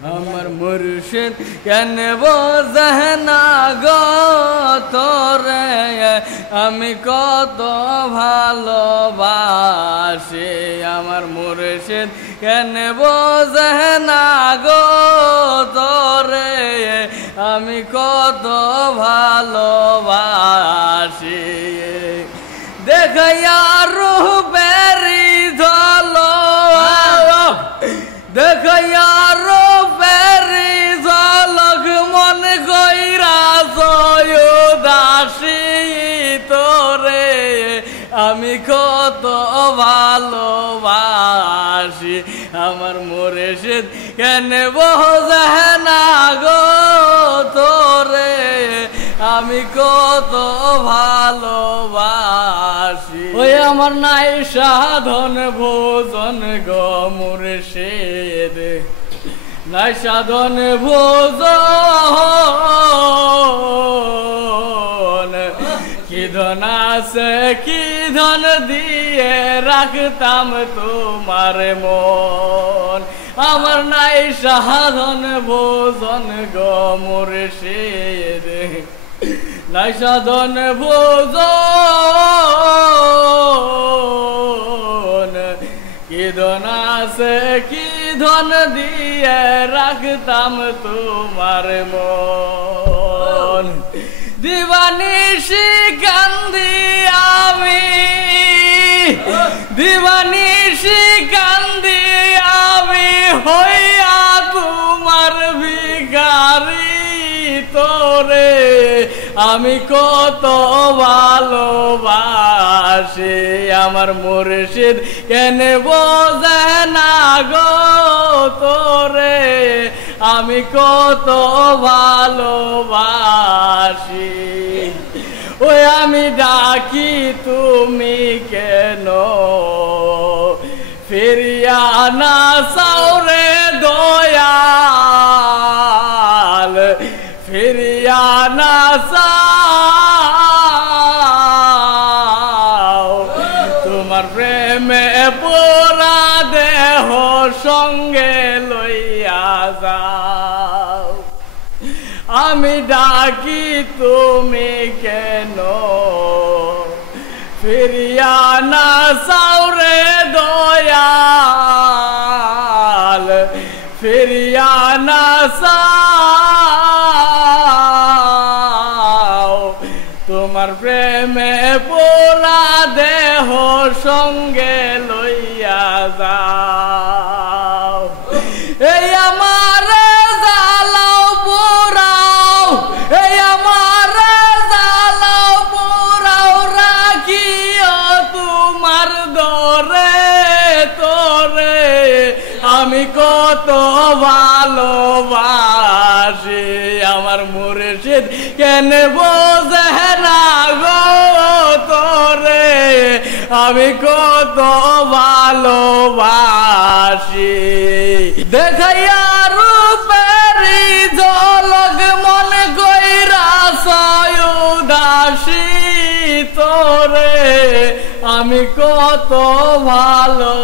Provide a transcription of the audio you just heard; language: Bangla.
আমার মুর্শিদ কেন বোঝে না গো তোরে আমি কত ভালোবাসি আমার মুর্শিদ কেন বোঝে না গো তোরে আমি কত ভালোবাসি দেখাইয়া রূপেরি ঝলো দেখাইয়া রূপেরি ঝলক মন কইরা দাসী তোরে আমি কত ভালোবাসি আমার মুর্শিদ কেন বোঝে না গো তোরে আমি কত ভালোবাসি ওই আমার নাই সাধন ভোজন গো মুর্শিদ নাই সাধন ভোজন কি ধন আছে কি ধন দিয়ে রাখতাম তোমার মন আমার নাই সাধন ভোজন গো মুর্শিদ নাই সাধন ভোজন কি ধন আছে কি ধন দিয়ে রাখতাম তোমার মন দিবানিশি কান্দি আমি দিবানিশি কান্দি আমি হইয়া তোমার ভিখারি তোরে আমি কত ভালোবাসি আমার মুর্শিদ কেন বোঝে না গো তোরে আমি কত ভালোবাসি ওই আমি ডাকি তুমি কেন ফিরিয়া না সাউরে দয়াল ফিরিয়া না সাও তোমার প্রেমে পুরা দেহ সঙ্গে লইয়া যাও আমি ডাকি তুমি কেন ফিরিয়া না সাউরে দয়াল ফিরিয়া না সাও তোমার প্রেমে পোলা দেহ সঙ্গে লইয়া যাও এই আমার জ্বালাও পোড়াও এই আমার জ্বালাও পোড়াও রাখিও তোমার দরে তোরে আমি কত ভালোবাসি আমার মুর্শিদ কেন বোঝে না গো তোরে আমি কত ভালোবাসি দেখাইয়া রূপেরি ঝলক মন কইরা দাসী তোরে আমি কত ভালোবাসি।